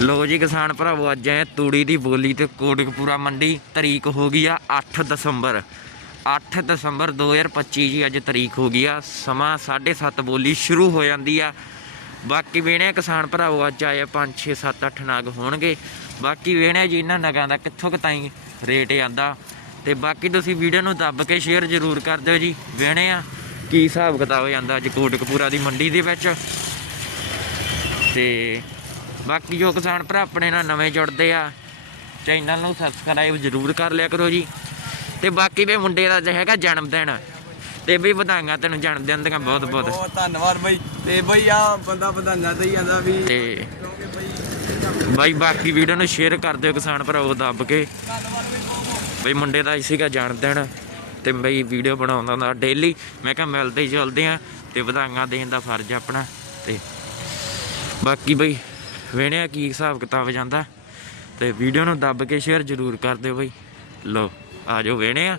ਲੋ ਜੀ ਕਿਸਾਨ ਭਰਾਵੋ, ਅੱਜ ਆਏ ਤੂੜੀ ਦੀ ਬੋਲੀ ਤੇ ਕੋਟਕਪੂਰਾ ਮੰਡੀ ਤਰੀਕ ਹੋ ਗਈ ਆ 8 ਦਸੰਬਰ। 8 ਦਸੰਬਰ 2025 ਜੀ ਅੱਜ ਤਰੀਕ ਹੋ ਗਈ ਆ। ਸਮਾਂ 7:30 ਬੋਲੀ ਸ਼ੁਰੂ ਹੋ ਜਾਂਦੀ ਆ। ਬਾਕੀ ਵੇਣੇ ਕਿਸਾਨ ਭਰਾਵੋ, ਅੱਜ ਆਏ 5 6 7 8 ਨਾਗ ਹੋਣਗੇ। ਬਾਕੀ ਵੇਣੇ ਜੀ ਇਹਨਾਂ ਨਗਾਂ ਦਾ ਕਿੱਥੋਂ ਕਿਤਾਈ ਰੇਟ ਆਂਦਾ। ਤੇ ਬਾਕੀ ਤੁਸੀਂ ਵੀਡੀਓ ਨੂੰ ਦੱਬ ਕੇ ਸ਼ੇਅਰ ਜ਼ਰੂਰ ਕਰ ਦਿਓ ਜੀ। ਵੇਣੇ ਆ, ਕੀ ਹਿਸਾਬ ਕਿਤਾਬ ਜਾਂਦਾ ਅੱਜ ਕੋਟਕਪੂਰਾ ਦੀ ਮੰਡੀ ਦੇ ਵਿੱਚ? ਤੇ ਬਾਕੀ ਜੋ ਕਿਸਾਨ ਭਰਾ ਆਪਣੇ ਨਾਲ ਨਵੇਂ ਜੁੜਦੇ ਆ ਚੈਨਲ ਨੂੰ ਸਬਸਕ੍ਰਾਈਬ ਜ਼ਰੂਰ ਕਰ ਲਿਆ ਕਰੋ ਜੀ। ਤੇ ਬਾਕੀ ਵੀ ਮੁੰਡੇ ਦਾ ਹੈਗਾ ਜਨਮ ਦਿਨ ਤੇ ਵੀ ਵਧਾਈਆਂ ਤੈਨੂੰ ਜਨਮ ਦਿਨ ਦੀਆਂ ਬਹੁਤ ਬਹੁਤ ਧੰਨਵਾਦ ਬਾਈ। ਤੇ ਬਾਈ ਆ ਬੰਦਾ ਵਧਾਈਆਂ ਦੇਈ ਜਾਂਦਾ ਵੀ ਤੇ ਬਾਈ ਬਾਕੀ ਵੀਡੀਓ ਨੂੰ ਸ਼ੇਅਰ ਕਰ ਦਿਓ ਕਿਸਾਨ ਭਰਾਵੋ ਦੱਬ ਕੇ। ਬਈ ਮੁੰਡੇ ਦਾ ਇਸੀਗਾ ਜਨਮ ਦਿਨ ਤੇ ਬਈ ਵੀਡੀਓ ਬਣਾਉਂਦਾ ਹੁੰਦਾ ਡੇਲੀ ਮੈਂ ਕਿਹਾ ਮਿਲਦੇ ਹੀ ਚੱਲਦੇ ਆ ਤੇ ਵਧਾਈਆਂ ਦੇਣ ਦਾ ਫਰਜ਼ ਆਪਣਾ ਤੇ ਬਾਕੀ ਬਈ ਵੇਣਿਆ ਕੀ ਹਿਸਾਬ ਕਿਤਾਬ ਜਾਂਦਾ। ਤੇ ਵੀਡੀਓ ਨੂੰ ਦੱਬ ਕੇ ਸ਼ੇਅਰ ਜ਼ਰੂਰ ਕਰ ਦਿਓ ਬਈ। ਲੋ ਆ ਜਾਓ ਵੇਣਿਆ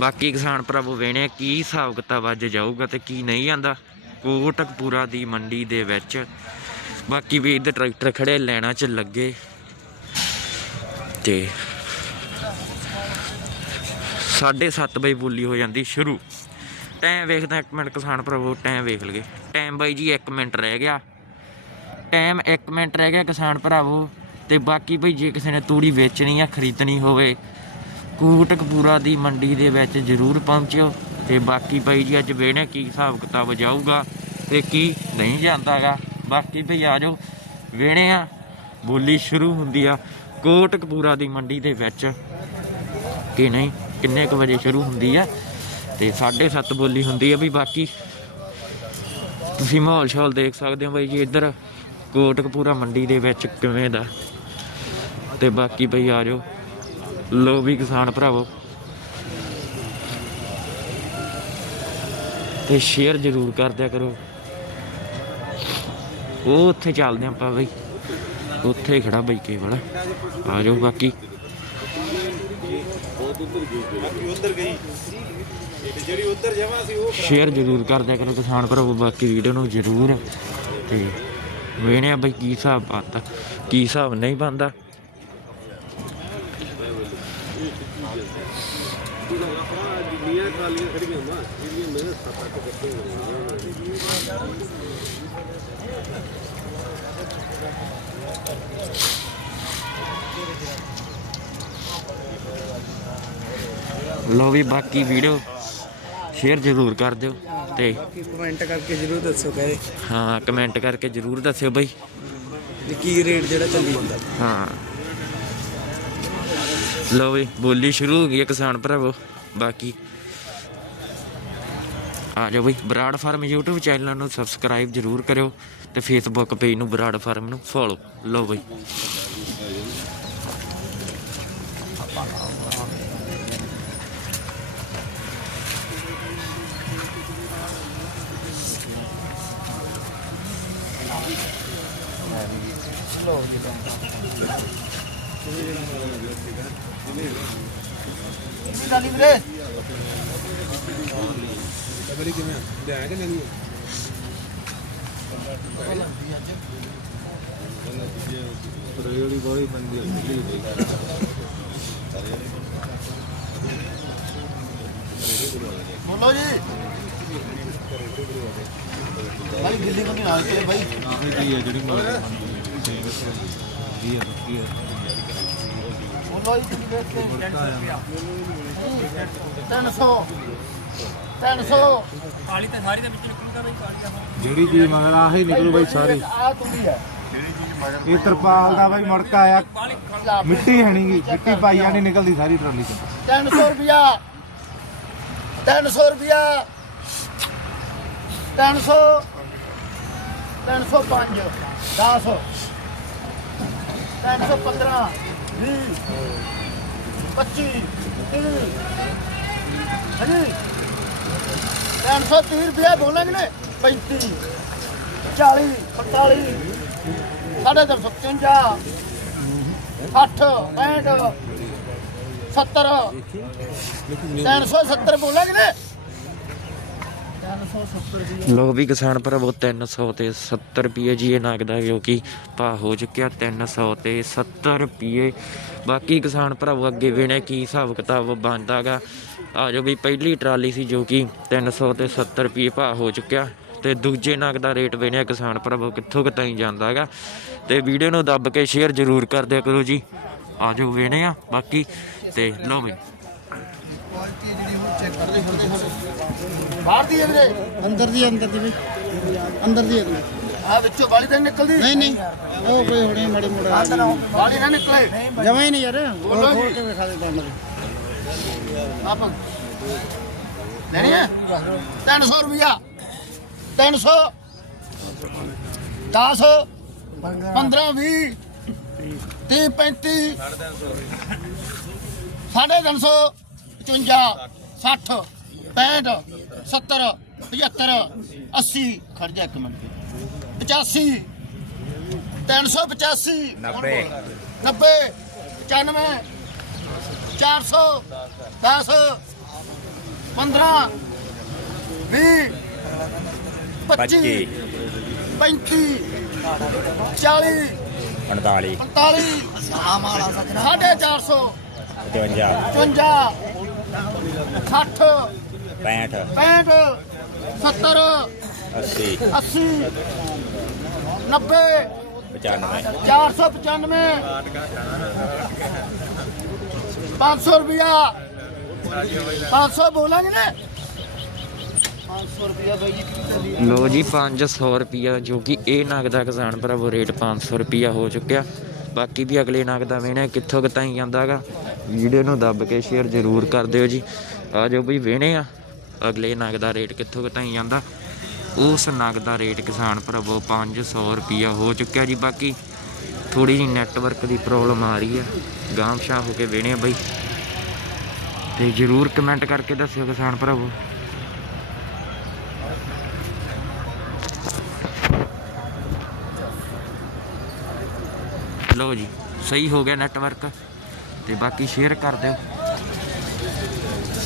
ਬਾਕੀ ਕਿਸਾਨ ਭਰਾਵੋ ਵੇਣੇ ਕੀ ਹਿਸਾਬ ਕਿਤਾਬ ਅੱਜ ਜਾਊਗਾ ਤੇ ਕੀ ਨਹੀਂ ਆਂਦਾ। ਕੋਟਕਪੂਰਾ ਦੀ ਮੰਡੀ ਦੇ ਵਿੱਚ। ਬਾਕੀ ਵੀ ਇੱਧਰ ਟਰੈਕਟਰ ਖੜੇ ਲੈਣਾ ਚ ਲੱਗੇ। ਤੇ 7:30 ਵਜੇ ਬੋਲੀ ਹੋ ਜਾਂਦੀ ਸ਼ੁਰੂ। ਟਾਈਮ ਵੇਖਦਾ ਇੱਕ ਮਿੰਟ ਕਿਸਾਨ ਭਰਾਵੋ ਟਾਈਮ ਵੇਖ ਲਗੇ ਟਾਈਮ ਬਾਈ ਜੀ 1 ਮਿੰਟ ਰਹਿ ਗਿਆ। ਟਾਈਮ 1 ਮਿੰਟ ਰਹਿ ਗਿਆ ਕਿਸਾਨ ਭਰਾਵੋ, ਤੇ ਬਾਕੀ ਭਈ ਜੇ ਕਿਸੇ ਨੇ ਤੂੜੀ ਵੇਚਣੀ ਆ, ਖਰੀਦਣੀ ਹੋਵੇ, ਕੋਟਕਪੂਰਾ ਦੀ ਮੰਡੀ ਦੇ ਵਿੱਚ ਜ਼ਰੂਰ ਪਹੁੰਚਿਓ। ਤੇ ਬਾਕੀ ਭਾਈ ਜੀ ਅੱਜ ਵੇਣੇ ਕੀ ਹਿਸਾਬ ਕਿਤਾਬ ਜਾਊਗਾ ਤੇ ਕੀ ਨਹੀਂ ਜਾਂਦਾਗਾ ਬਾਕੀ ਭਈ ਆ ਜਾਓ ਵੇਣੇ ਆ, ਬੋਲੀ ਸ਼ੁਰੂ ਹੁੰਦੀ ਆ। ਕੋਟਕਪੂਰਾ ਦੀ ਮੰਡੀ ਦੇ ਵਿੱਚ ਕਿ ਨਹੀਂ, ਕਿੰਨੇ ਕੁ ਵਜੇ ਸ਼ੁਰੂ ਹੁੰਦੀ ਆ ਤੇ 7:30 ਬੋਲੀ ਹੁੰਦੀ ਹੈ ਵੀ ਬਾਕੀ ਤੁਸੀਂ ਮਾਹੌਲ ਸ਼ਾਲ ਦੇਖ ਸਕਦੇ ਹੋ ਬਾਈ ਜੀ ਇੱਧਰ ਕੋਟਕਪੂਰਾ ਮੰਡੀ ਦੇ ਵਿੱਚ ਕਿਵੇਂ ਦਾ ਤੇ ਬਾਕੀ ਬਈ ਆ ਜਾਓ। ਲੋ ਵੀ ਕਿਸਾਨ ਭਰਾਵੋ। ਤੇ ਸ਼ੇਅਰ ਜ਼ਰੂਰ ਕਰ ਦਿਆ ਕਰੋ। ਉਹ ਉੱਥੇ ਚੱਲਦੇ ਆਪਾਂ ਬਈ। ਉੱਥੇ ਹੀ ਖੜਾ ਬਈ ਕੇਵਲ। ਆ ਜਾਓ ਬਾਕੀ। ਸ਼ੇਅਰ ਜ਼ਰੂਰ ਕਰ ਦਿਆ ਕਰੋ ਕਿਸਾਨ ਭਰਾਵੋ ਬਾਕੀ ਵੀਡੀਓ ਨੂੰ ਜ਼ਰੂਰ। ਤੇ ਵੇਣੇ ਆ ਬਈ ਕੀ ਹਿਸਾਬ ਬਣਦਾ, ਕੀ ਹਿਸਾਬ ਨਹੀਂ ਬਣਦਾ। ਕਾਲੀਆਂ ਖੜੀਆਂ ਹੁੰਦੀਆਂ ਜਿਹੜੀਆਂ ਮੇਰੇ ਸੱਤ ਅੱਠ ਕੱਟੇ ਲੋ ਵੀ ਬਾਕੀ ਵੀਡੀਓ ਸ਼ੇਅਰ ਜ਼ਰੂਰ ਕਰ ਦਿਓ ਤੇ ਕਮੈਂਟ ਕਰਕੇ ਜਰੂਰ ਦੱਸੋ ਕਹੇ ਹਾਂ ਕਮੈਂਟ ਕਰਕੇ ਜ਼ਰੂਰ ਦੱਸਿਓ ਬਈ। ਕੀ ਰੇਟ ਜਿਹੜਾ ਚੱਲੀ ਜਾਂਦਾ। ਹਾਂ। ਲੋ ਵੀ ਬੋਲੀ ਸ਼ੁਰੂ ਹੋ ਗਈ ਹੈ ਕਿਸਾਨ ਭਰਾਵੋ। ਬਾਕੀ ਆ ਜਾਓ ਬਈ ਬਰਾੜ ਫਾਰਮ YouTube ਚੈਨਲ ਨੂੰ ਸਬਸਕ੍ਰਾਈਬ ਜ਼ਰੂਰ ਕਰਿਓ ਤੇ Facebook ਪੇਜ ਨੂੰ ਬਰਾੜ ਫਾਰਮ ਨੂੰ ਫੋਲੋ ਲੋ ਬਈ। ਲਿਆ ਕਿ ਨਹੀਂ ਰੇੜੀ ਬੜੀ ਬੰਦੀ ਹੋਈ ਬੋਲੋ ਜੀ ਭਾਈ ਦਿੱਲੀ ਨੂੰ ਨਹੀਂ ਕੇ ਭਾਈ ਬੋਲੋ ਜੀ ਤੁਸੀਂ ਵੇਖ ਕੇ 300 300 ਕਾਲੀ ਤਾਂ ਸਾਰੀ ਦੇ ਵਿੱਚ ਨਿਕਲੂਗਾ ਬਈ ਕਾਲੀ ਦਾ ਜਿਹੜੀ ਚੀਜ਼ ਮਗਰ ਆਹੀ ਨਿਕਲੂ ਬਾਈ ਸਾਰੀ। ਆ ਤੁੰਦੀ ਹੈ। ਇਹ ਤਰਪਾਲ ਦਾ ਬਾਈ ਮੜਕਾ ਆਇਆ ਮਿੱਟੀ ਹਣੀਗੀ ਮਿੱਟੀ ਪਾਈ ਜਾਣੀ ਨਿਕਲਦੀ ਸਾਰੀ ਟਰਾਲੀ ਚ। 300 ਰੁਪਿਆ। 300 ਰੁਪਿਆ। 300 305 10 315 20 25 30 ਹਾਂਜੀ। 330 ਰੁਪਿਆ ਬੋਲਾਂਗੇ ਨੇ 35 40 45 ਸਾਢੇ ਤਿੰਨ ਸੌ 53 60 65 70 370 ਬੋਲਾਂਗੇ ਨੇ। ਲੋ ਵੀ ਕਿਸਾਨ ਭਰਾਵੋ 300 ਤੇ 70 ਰੁਪਏ ਜੀ ਇਹ ਨਗਦਾ ਕਿਉਂਕਿ ਭਾ ਹੋ ਚੁੱਕਿਆ 300 ਤੇ 70 ਰੁਪਏ। ਬਾਕੀ ਕਿਸਾਨ ਭਰਾਵੋ, ਅੱਗੇ ਵੇਣੇ ਕੀ ਹਿਸਾਬ ਕਿਤਾਬ ਬਣਦਾਗਾ। ਆ ਜੋ ਵੀ ਪਹਿਲੀ ਟਰਾਲੀ ਸੀ ਜੋ ਕਿ 300 ਤੇ 70 ਰੁਪਏ ਭਾ ਹੋ ਚੁੱਕਿਆ। ਤੇ ਦੂਜੇ ਨਗ ਦਾ ਰੇਟ ਵੇਣਿਆ ਕਿਸਾਨ ਭਰਾਵੋ, ਕਿੱਥੋਂ ਕਿਤਾਈ ਜਾਂਦਾਗਾ। ਤੇ ਵੀਡੀਓ ਨੂੰ ਦੱਬ ਕੇ ਸ਼ੇਅਰ ਜ਼ਰੂਰ ਕਰ ਦਿਆ ਕਰੋ ਜੀ। ਆ ਜੋ ਵੇਣੇ ਆ, ਬਾਕੀ ਤੇ ਲੋ ਵੀ। ਬਾਹਰ ਦੀ ਹੈ ਵੀਰੇ? ਅੰਦਰ ਦੀ ਅੰਦਰ ਦੀ ਵੀ। ਅੰਦਰ ਦੀ ਹੈ ਆ ਵਿੱਚੋਂ ਵਾਲੀ ਤਾਂ ਨਿਕਲਦੀ? ਨਹੀਂ ਨਹੀਂ। ਉਹ ਕੋਈ ਹੋਣੀ ਮੜੀ ਮੁੜਾ ਵਾਲੀ ਨਾ ਨਿਕਲੇ। ਜਮਾ ਹੀ ਨਹੀਂ ਯਾਰ। ਉਹ ਖੋਲ ਕੇ ਵਿਖਾ ਦੇ ਆਪ। ਲੈਣੀ ਹੈ? 300 ਰੁਪਿਆ 300 10 15 20 30 35 ਸਾਢੇ 300 55 60 65 70 75 80 ਖੜ ਜਾ ਇੱਕ ਮਿੰਟ। 85 385 90 90 95 400 10 15 20 25 35 40 45 45 ਸਾਢੇ 400 55 55 60 65 65 70 80 80 90 95 495 500 ਰੁਪਿਆ 500 ਬੋਲਾਂਗੇ ਨੇ। 500 ਰੁਪਿਆ ਬਾਈ ਜੀ ਲੋ ਜੀ 500 ਰੁਪਿਆ ਜੋ ਕਿ ਇਹ ਨਗ ਦਾ ਕਿਸਾਨ ਭਰਾਵੋ ਰੇਟ 500 ਰੁਪਿਆ ਹੋ ਚੁੱਕਿਆ। ਬਾਕੀ ਵੀ ਅਗਲੇ ਨਗ ਦਾ ਵੇਣੇ ਕਿੱਥੋਂ ਕਿਤਾਈ ਜਾਂਦਾਗਾ। ਵੀਡੀਓ ਨੂੰ ਦੱਬ ਕੇ ਸ਼ੇਅਰ ਜ਼ਰੂਰ ਕਰ ਦਿਓ ਜੀ। ਆ ਜੋ ਵੀ ਵੇਣੇ ਆ। ਅਗਲੇ ਨਗ ਦਾ ਰੇਟ ਕਿੱਥੋਂ ਕਿਤਾਈ ਜਾਂਦਾ? ਉਸ ਨਗ ਦਾ ਰੇਟ ਕਿਸਾਨ ਭਰਾਵੋ 500 ਰੁਪਿਆ ਹੋ ਚੁੱਕਿਆ ਜੀ। ਬਾਕੀ ਥੋੜੀ ਜਿਹੀ ਨੈਟਵਰਕ ਦੀ ਪ੍ਰੋਬਲਮ ਆ ਰਹੀ ਹੈ ਗਾਂਵਸ਼ਾ ਹੋ ਕੇ ਵੇਣੇ ਬਈ। ਤੇ ਜ਼ਰੂਰ ਕਮੈਂਟ ਕਰਕੇ ਦੱਸਿਓ ਕਿਸਾਨ ਭਰਾਵੋ ਲਓ ਜੀ, ਸਹੀ ਹੋ ਗਿਆ ਨੈਟਵਰਕ ਤੇ ਬਾਕੀ ਸ਼ੇਅਰ ਕਰ ਦਿਓ।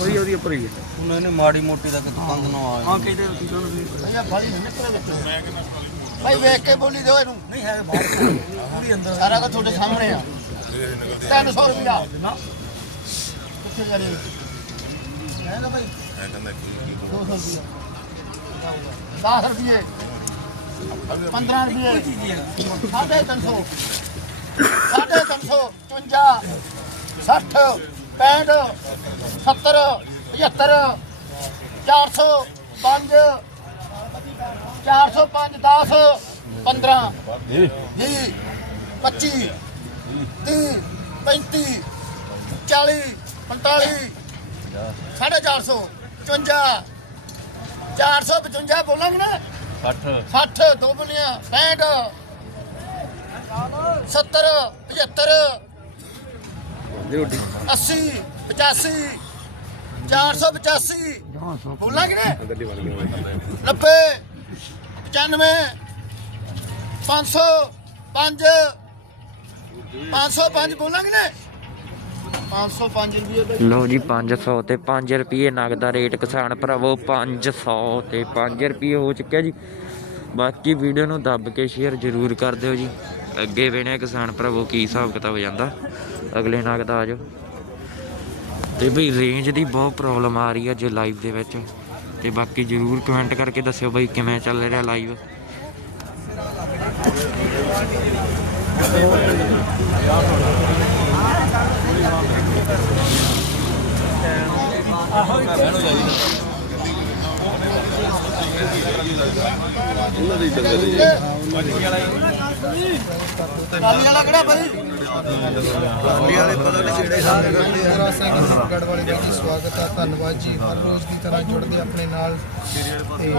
ਉਹਦੀ ਉੱਪਰ ਹੀ ਹੈ। ਉਹਨਾਂ ਨੇ ਮਾੜੀ ਮੋਟੀ ਦਾ ਕਿਤੇ ਕੰਦ ਨਾ ਆਏ। ਹਾਂ ਕਿਤੇ ਭਈਆ ਬਾਲੀ ਨਹੀਂ ਨਿਕਲੇ ਵਿੱਚੋਂ ਭਾਈ ਵੇਖ ਕੇ ਬੋਲੀ ਦਿਓ ਇਹਨੂੰ। ਨਹੀਂ ਹੈ ਬਾਹਰ ਪੂਰੀ ਅੰਦਰ ਸਾਰਾ ਕੁਝ ਤੁਹਾਡੇ ਸਾਹਮਣੇ ਆ। 300 ਰੁਪਿਆ ਕਿੱਥੇ ਜਾਣੀ ਹੈ ਨਾ ਭਾਈ? ਮੈਂ ਕਹਿੰਦਾ 200 ਰੁਪਿਆ 10 ਰੁਪਏ। 15 ਰੁਪਏ। ਸਾਢੇ 300 ਸਾਢੇ 300 55 60 65 70 75 400 5 405 10 15 20 25 30 35 40 45 ਸਾਢੇ 400 55 455 ਬੋਲਾਂਗੇ ਨਾ? 60 60 ਦੋ ਬੋਲੀਆਂ 65 70 75 80 85 485 ਬੋਲਾਂਗੇ ਨਾ 90 95 500 5 505 ਬੋਲਾਂਗੇ ਨਾ 505 ਰੁਪਏ ਦਾ ਜੀ 500 ਤੇ 5 ਰੁਪਏ ਨਗ ਦਾ ਰੇਟ ਕਿਸਾਨ ਭਰਾਵੋ 500 ਤੇ 5 ਰੁਪਏ ਹੋ ਚੁੱਕਿਆ ਜੀ। ਬਾਕੀ ਵੀਡੀਓ ਨੂੰ ਦੱਬ ਕੇ ਸ਼ੇਅਰ ਜ਼ਰੂਰ ਕਰ ਦਿਓ ਜੀ। ਅੱਗੇ ਵੇਣੇ ਕਿਸਾਨ ਭਰਾਵੋ, ਕੀ ਹਿਸਾਬ ਕਿਤਾਬ ਜਾਂਦਾ। ਅਗਲੇ ਨਗ ਦਾ ਆ ਜਾਓ। ਤੇ ਬਈ ਰੇਂਜ ਦੀ ਬਹੁਤ ਪ੍ਰੋਬਲਮ ਆ ਰਹੀ ਹੈ ਜੇ ਲਾਈਵ ਦੇ ਵਿੱਚ। ਤੇ ਬਾਕੀ ਜ਼ਰੂਰ ਕਮੈਂਟ ਕਰਕੇ ਦੱਸਿਓ ਬਈ ਕਿਵੇਂ ਚੱਲ ਰਿਹਾ ਲਾਈਵ ਕਾਲੀ ਵਾਲਾ ਕਿਹੜਾ ਭਾਈ ਟਰਾਲੀ ਵਾਲੇ ਪਤਾ ਨਹੀਂ ਜਿਹੜੇ ਸਾਹਮਣੇ ਕਰਦੇ ਆ। ਗੜ ਵਾਲੇ ਦਾ ਜੀ ਸਵਾਗਤ ਹੈ ਧੰਨਵਾਦ ਜੀ। ਹਰ ਰੋਜ਼ ਦੀ ਤਰ੍ਹਾਂ ਜੁੜਦੇ ਆਪਣੇ ਨਾਲ। ਤੇ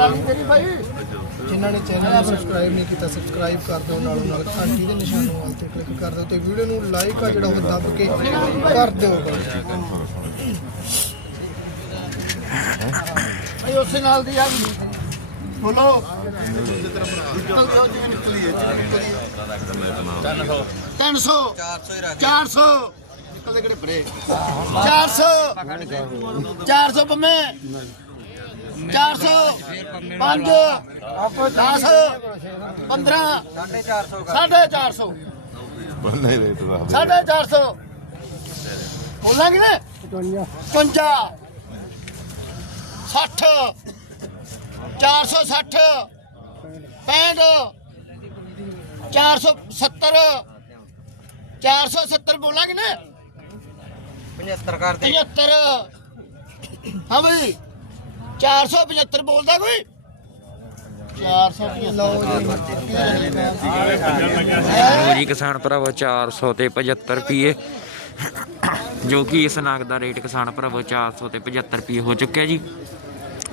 ਜਿਨ੍ਹਾਂ ਨੇ ਚੈਨਲ ਨੂੰ ਸਬਸਕ੍ਰਾਈਬ ਨਹੀਂ ਕੀਤਾ ਸਬਸਕ੍ਰਾਈਬ ਕਰ ਦਿਓ ਨਾਲੋਂ ਨਾਲ ਘੰਟੀ ਦੇ ਨਿਸ਼ਾਨ ਨੂੰ ਤੇ ਕਲਿੱਕ ਕਰ ਦਿਓ ਤੇ ਵੀਡੀਓ ਨੂੰ ਲਾਈਕ ਆ ਜਿਹੜਾ ਉਹ ਦੱਬ ਕੇ ਕਰ ਦਿਓ। ਭਾਈ ਉਸੇ ਨਾਲ ਦੀ ਆ। ਬੋਲੋ। 300 400 ਨਿਕਲਦੇ ਕਿਹੜੇ ਪਰੇ? 400 400 ਪੰਮੇ। 400 5 10 15 450 ਬੰਨੇ ਰੇਟ ਦਾ। 450 ਬੋਲਾਂਗੇ ਨਾ? 55 60 460 65 470 470 ਬੋਲਾਂਗੇ ਨਾ? 75 ਕਰ 75 ਹਾਂ ਬਈ 475 ਬੋਲਦਾ ਕੋਈ? 475 ਲੋ ਜੀ। ਕਿਸਾਨ ਭਰਾਵੋ 400 ਤੇ 75 ਰੁਪਏ ਜੋ ਕਿ ਇਸ ਨਗ ਦਾ ਰੇਟ ਕਿਸਾਨ ਭਰਾਵੋ 400 ਤੇ 75 ਰੁਪਏ ਹੋ ਚੁੱਕਿਆ ਜੀ।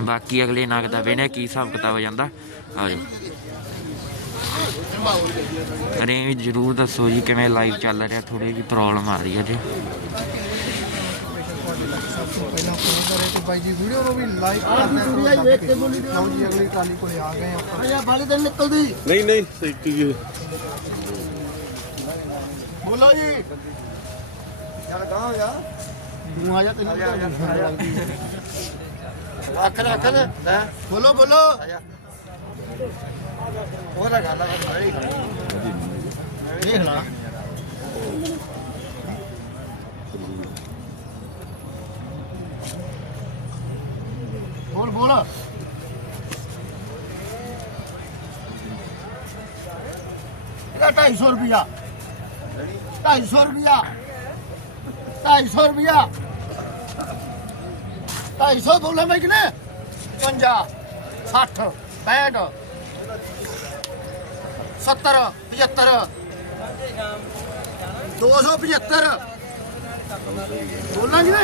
ਬਾਕੀ ਅਗਲੇ ਨਗ ਦਾ ਵੇਣੇ ਕੀ ਹਿਸਾਬ ਕਿਤਾਬ ਹੋ ਜਾਂਦਾ? ਆ ਜਾਓ। ਰੇਂਜ ਜਰੂਰ ਦੱਸੋ ਜੀ ਕਿਵੇਂ ਲਾਈਵ ਚੱਲ ਰਿਹਾ ਥੋੜੀ ਵੀ ਪ੍ਰੋਬਲਮ ਆ ਰਹੀ ਹੈ ਜੀ। ਪਹਿਲਾਂ ਫੋਲੋ ਕਰੇ ਤੇ ਬਾਈ ਜੀ। ਵੀਡੀਓ ਨੂੰ ਵੀ ਲਾਈਕ ਕਰਨਾ ਕਰੋ ਵੇਖ ਕੇ ਬੋਲੀ ਲਓ ਜੀ। ਅਗਲੀ ਟਰਾਲੀ ਕੋਲੇ ਆ ਗਏ ਆਪਾਂ ਆਇਆ ਬਾਲੀ ਤੇ ਨਿਕਲਦੀ ਨਹੀਂ। ਨਹੀਂ ਸਹੀ ਕੀ ਬੋਲੋ ਜੀ ਚੱਲ ਕਹਾਂ ਹੋ ਜਾ ਤੂੰ ਆ ਜਾ। ਤੈਨੂੰ ਰੱਖ ਰੱਖ ਲੈ ਬੋਲੋ ਬੋਲੋ। ਉਹਦਾ ਗੱਲ ਆ ਬੜੀ ਦੇਖ ਲਾ। ਬੋਲ ਬੋਲ। ਇਹਦਾ 250 ਰੁਪਿਆ 250 ਰੁਪਿਆ 250 ਰੁਪਿਆ 250 ਬੋਲੇ ਮੈਂ ਕਿਨੇ? 50 60 65 70 75 275 ਬੋਲਾਂਗੇ ਨਾ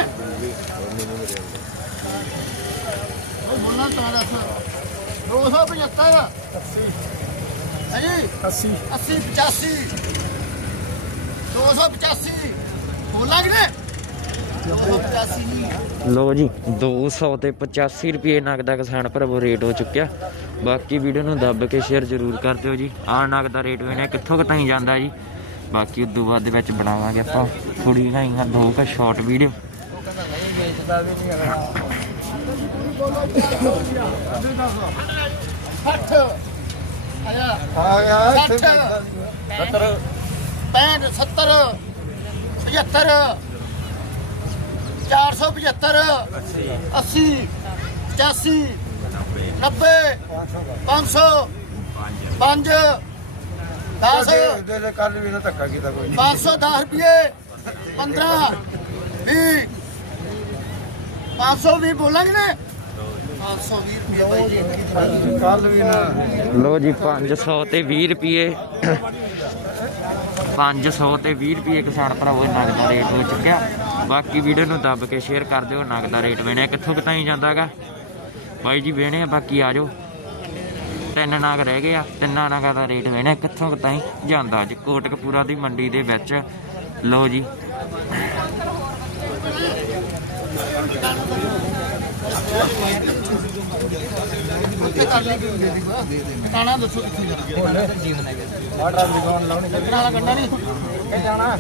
ਉਹ ਬੋਲਣਾ ਤਾਂ ਦੱਸ। 275 ਹਾਂਜੀ 80 80 85 285 ਬੋਲਾਂਗੇ ਨਾ 285 ਲੋ ਜੀ 200 ਤੇ 85 ਰੁਪਏ ਨਗ ਦਾ ਕਿਸਾਨ ਭਰਾਵੋ ਰੇਟ ਹੋ ਚੁੱਕਿਆ ਬਾਕੀ ਵੀਡੀਓ ਨੂੰ ਦੱਬ ਕੇ ਸ਼ੇਅਰ ਜ਼ਰੂਰ ਕਰ ਦਿਓ ਜੀ ਆਹ ਨਗ ਦਾ ਰੇਟ ਵੇਣੇ ਕਿੱਥੋਂ ਕਿਤਾਈ ਜਾਂਦਾ ਜੀ ਬਾਕੀ ਉਦੋਂ ਬਾਅਦ ਦੇ ਵਿੱਚ ਬਣਾਵਾਂਗੇ ਆਪਾਂ ਥੋੜੀ ਗਾਈਆਂ ਦੋ ਕਾ ਸ਼ਾਰਟ ਵੀਡੀਓ ਸੱਠ ਆਇਆ ਆ ਗਿਆ ਸੱਠ 70 65 70 75 475 80 85 90 500 5 10 ਦੇ ਦੇ ਕੱਲ ਵੀ ਨਾ ਧੱਕਾ ਕੀਤਾ ਕੋਈ 510 ਰੁਪਏ 15 20 520 ਬੋਲਾਂਗੇ ਨੇ? 520 ਰੁਪਏ ਭਾਈ ਕੱਲ ਵੀ ਨਾ ਲੋ ਜੀ 500 ਤੇ 20 ਰੁਪਏ। 500 ਤੇ 20 ਰੁਪਏ ਕਿਸਾਨ ਭਰਾਵੋ ਨਗ ਦਾ ਰੇਟ ਹੋ ਚੁੱਕਿਆ। ਬਾਕੀ ਵੀਡੀਓ ਨੂੰ ਦੱਬ ਕੇ ਸ਼ੇਅਰ ਕਰ ਦਿਓ ਨਗ ਦਾ ਰੇਟ ਵੇਣੇ ਕਿੱਥੋਂ ਕਿਤਾਈ ਜਾਂਦਾਗਾ? ਬਾਈ ਜੀ ਵੇਣੇ ਆ, ਬਾਕੀ ਆ ਜਾਓ। ਤਿੰਨ ਨਾਗ ਰਹਿ ਗਏ ਆ, ਤਿੰਨਾਂ ਨਗਾਂ ਦਾ ਰੇਟ ਵੇਣੇ ਕਿੱਥੋਂ ਕਿਤਾਈ ਜਾਂਦਾ ਅੱਜ? ਕੋਟਕਪੂਰਾ ਦੀ ਮੰਡੀ ਦੇ ਵਿੱਚ। ਲੋ ਜੀ। ਕਾਣਾ ਦੱਸੋ ਕਿੱਥੇ ਜਾਣਾ? ਵਾਟਰ ਦੁਕਾਨ ਲਾਉਣੀ ਵਾਲਾ ਗੰਡਾ ਨਹੀਂ ਕਿ ਜਾਣਾ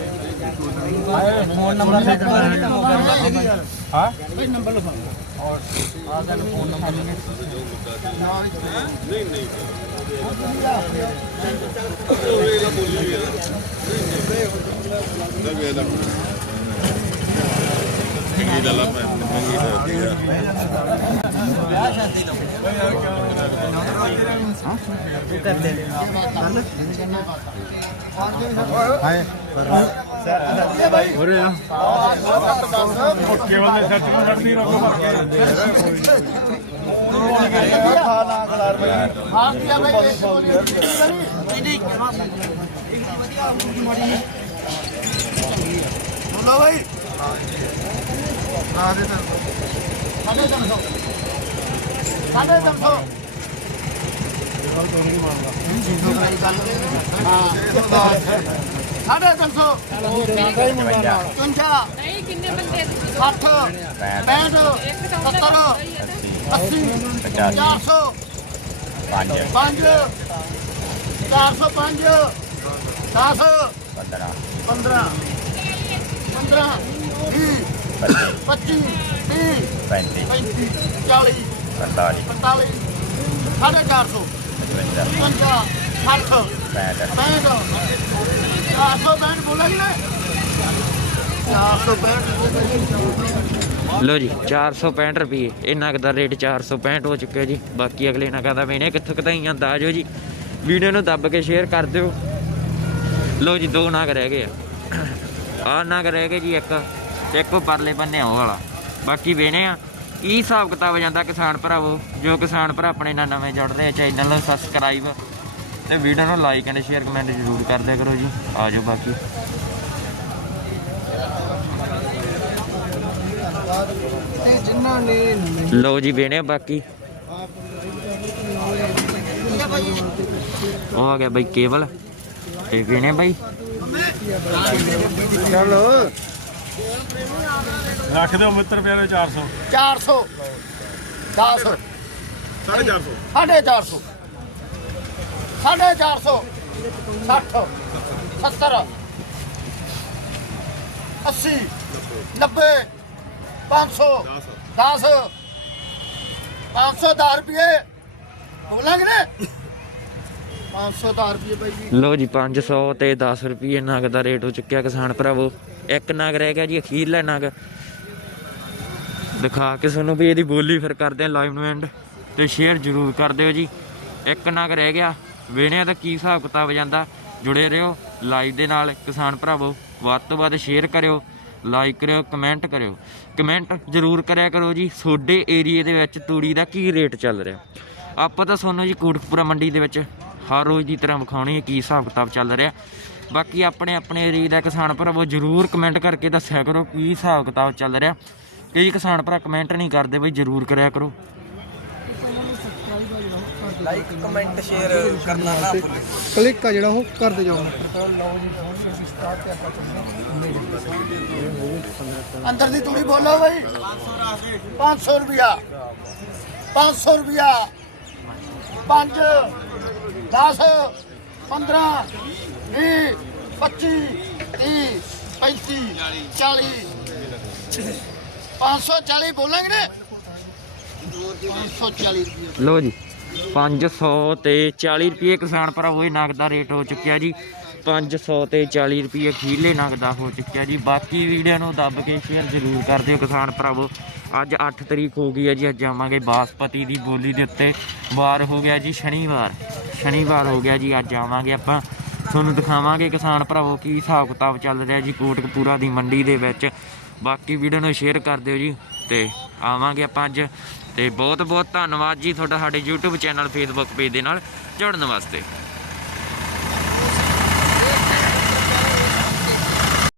ਫੋਨ ਨੰਬਰ ਦੇ ਹਾਂ? ਭਾਈ ਨੰਬਰ ਲਿਖਾ। ਆ ਗੱਲ ਫੋਨ ਨੰਬਰ ਹਾਂ। ਕੀ ਆ ਭਾਈ ਇੱਕ ਬੋਲੀ ਨਹੀਂ ਨਹੀਂ ਬੋਲੋ ਬਈ ਆ ਦੇ ਤਾਂ ਸਾਢੇ ਤਿੰਨ ਸੌ ਸਾਢੇ ਤਿੰਨ ਸੌ। ਸਾਢੇ ਤਿੰਨ ਸੌ। ਪੰਜਾਹ ਨਹੀਂ ਕਿੰਨੇ ਬੰਦੇ ਤੁਸੀਂ? 60 65 70 80 400 ਪੰਜ। 5 405 10 ਪੰਦਰਾਂ। 15 15 20 ਪੱਚੀ। 25 30 ਪੈਂਤੀ। 35 40 ਪੰਤਾਲੀ। 45 ਸਾਢੇ 400 ਪਚਵੰਜਾ 50 60 ਪੈਂਹਠ 65 465 ਬੋਲਾਂਗੇ ਨਾ 465 ਲੋ ਜੀ 465 ਰੁਪਏ ਇਹ ਦਾ ਰੇਟ 465 ਹੋ ਚੁੱਕਿਆ ਜੀ। ਬਾਕੀ ਅਗਲੇ ਨਗਾਂ ਦਾ ਵੇਣੇ, ਕਿੱਥੋਂ ਕਦਾਈਆਂ ਦਾ ਆਜੋ ਜੀ। ਵੀਡੀਓ ਨੂੰ ਦੱਬ ਕੇ ਸ਼ੇਅਰ ਕਰ ਦਿਓ। ਲੋ ਜੀ, ਦੋ ਨਗ ਰਹਿ ਗਏ ਆ। ਆਹ ਨਗ ਰਹਿ ਗਏ ਜੀ ਇੱਕ। ਇੱਕ ਉਹ ਪਰਲੇ ਬੰਨੇ ਉਹ ਵਾਲਾ। ਬਾਕੀ ਵੇਣੇ ਆ। ਕੀ ਹਿਸਾਬ ਕਿਤਾਬ ਜਾਂਦਾ ਕਿਸਾਨ ਭਰਾਵੋ ਜੋ ਕਿਸਾਨ ਭਰਾ ਆਪਣੇ ਨਾਲ ਨਵੇਂ ਜੁੜ ਰਹੇ ਆ ਚੈਨਲ ਨੂੰ ਸਬਸਕ੍ਰਾਈਬ ਤੇ ਵੀਡੀਓ ਨੂੰ ਲਾਈਕ ਐਂਡ ਸ਼ੇਅਰ ਕਮੈਂਟ ਜ਼ਰੂਰ ਕਰ ਦਿਆ ਕਰੋ ਜੀ। ਆਜੋ ਬਾਕੀ। ਤੇ ਜਿਨ੍ਹਾਂ ਨੇ ਲੋ ਜੀ ਵੇਣੇ ਬਾਕੀ। ਉਹ ਆ ਗਿਆ ਬਾਈ ਕੇਬਲ ਤੇ ਵੇਣੇ ਬਾਈ। ਚੱਲ ਰੱਖ ਦਿਓ ਮਿੱਤਰ ਪਿਆਰੇ 400 400 10 450 ਸਾਢੇ 400 ਸਾਢੇ 400 60 70 80 90 500 10 510 ਰੁਪਏ। ਬੋਲਾਂਗੇ ਨਾ 510 ਰੁਪਏ ਬਾਈ ਜੀ। ਲੋ ਜੀ 500 ਤੇ 10 ਰੁਪਏ ਨਗ ਦਾ ਰੇਟ ਹੋ ਚੁੱਕਿਆ ਕਿਸਾਨ ਭਰਾਵੋ। ਇੱਕ ਨਗ ਰਹਿ ਗਿਆ ਜੀ, ਅਖੀਰਲਾ ਨਗ। ਦਿਖਾ ਕੇ ਤੁਹਾਨੂੰ ਵੀ ਇਹਦੀ ਬੋਲੀ ਫਿਰ ਕਰਦੇ ਆ ਲਾਈਵ ਨੂੰ ਐਂਡ ਤੇ ਸ਼ੇਅਰ ਜ਼ਰੂਰ ਕਰ ਦਿਓ ਜੀ। ਇੱਕ ਨਗ ਰਹਿ ਗਿਆ ਵੇਣਿਆਂ ਦਾ ਕੀ ਹਿਸਾਬ ਕਿਤਾਬ ਜਾਂਦਾ? ਜੁੜੇ ਰਹੋ ਲਾਈਵ ਦੇ ਨਾਲ। ਕਿਸਾਨ ਭਰਾਵੋ, ਵੱਧ ਤੋਂ ਵੱਧ ਸ਼ੇਅਰ ਕਰਿਓ ਲਾਈਕ ਕਰਿਓ ਕਮੈਂਟ ਕਰਿਓ। ਕਮੈਂਟ ਜ਼ਰੂਰ ਕਰਿਆ ਕਰੋ ਜੀ। ਤੁਹਾਡੇ ਏਰੀਏ ਦੇ ਵਿੱਚ ਤੂੜੀ ਦਾ ਕੀ ਰੇਟ ਚੱਲ ਰਿਹਾ? ਆਪਾਂ ਤਾਂ ਤੁਹਾਨੂੰ ਜੀ, ਕੋਟਕਪੂਰਾ ਮੰਡੀ ਦੇ ਵਿੱਚ ਹਰ ਰੋਜ਼ ਦੀ ਤਰ੍ਹਾਂ ਵਿਖਾਉਣੀ ਹੈ ਕੀ ਹਿਸਾਬ ਕਿਤਾਬ ਚੱਲ ਰਿਹਾ। ਬਾਕੀ ਆਪਣੇ ਆਪਣੇ ਏਰੀਏ ਦਾ ਕਿਸਾਨ ਭਰਾਵੋ ਜ਼ਰੂਰ ਕਮੈਂਟ ਕਰਕੇ ਦੱਸਿਆ ਕਰੋ ਕੀ ਹਿਸਾਬ ਕਿਤਾਬ ਚੱਲ ਰਿਹਾ। ਕਈ ਕਿਸਾਨ ਭਰਾ ਕਮੈਂਟ ਨਹੀਂ ਕਰਦੇ ਬਈ ਜ਼ਰੂਰ ਕਰਿਆ ਕਰੋ। ਕਲਿੱਕ ਆ ਜਿਹੜਾ ਉਹ ਕਰਦੇ ਜਾਓ ਅੰਦਰ ਦੀ ਤੂੜੀ ਬੋਲੋ ਬਈ। 500 ਰੁਪਿਆ 500 ਰੁਪਿਆ 5 10 15 20 25 30 35 40 540 ਬੋਲਾਂਗੇ ਨੇ 540 ਰੁਪਏ ਲੋ ਜੀ 500 ਤੇ 40 ਰੁਪਏ ਕਿਸਾਨ ਭਰਾਵੋ, ਇਹ ਨਗ ਦਾ ਰੇਟ ਹੋ ਚੁੱਕਿਆ ਜੀ। 500 ਤੇ 40 ਰੁਪਏ ਖੀਲੇ ਨਗ ਦਾ ਹੋ ਚੁੱਕਿਆ ਜੀ। ਬਾਕੀ ਵੀਡੀਓ ਨੂੰ ਦੱਬ ਕੇ ਸ਼ੇਅਰ ਜ਼ਰੂਰ ਕਰ ਦਿਓ ਕਿਸਾਨ ਭਰਾਵੋ। ਅੱਜ 8 ਤਰੀਕ ਹੋ ਗਈ ਹੈ ਜੀ, ਅੱਜ ਆਵਾਂਗੇ ਬਾਸਪਤੀ ਦੀ ਬੋਲੀ ਦੇ ਉੱਤੇ। ਵਾਰ ਹੋ ਗਿਆ ਜੀ, ਸ਼ਨੀਵਾਰ। ਸ਼ਨੀਵਾਰ ਹੋ ਗਿਆ ਜੀ, ਅੱਜ ਆਵਾਂਗੇ ਆਪਾਂ। ਤੁਹਾਨੂੰ ਦਿਖਾਵਾਂਗੇ ਕਿਸਾਨ ਭਰਾਵੋ ਕੀ ਹਿਸਾਬ ਕਿਤਾਬ ਚੱਲ ਰਿਹਾ ਜੀ ਕੋਟਕਪੂਰਾ ਦੀ ਮੰਡੀ ਦੇ ਵਿੱਚ। ਬਾਕੀ ਵੀਡੀਓ ਨੂੰ ਸ਼ੇਅਰ ਕਰ ਦਿਓ ਜੀ ਤੇ ਆਵਾਂਗੇ ਆਪਾਂ ਅੱਜ। ਤੇ ਬਹੁਤ ਬਹੁਤ ਧੰਨਵਾਦ ਜੀ ਤੁਹਾਡਾ ਸਾਡੇ YouTube ਚੈਨਲ, Facebook ਪੇਜ ਦੇ ਨਾਲ ਜੁੜਨ ਵਾਸਤੇ।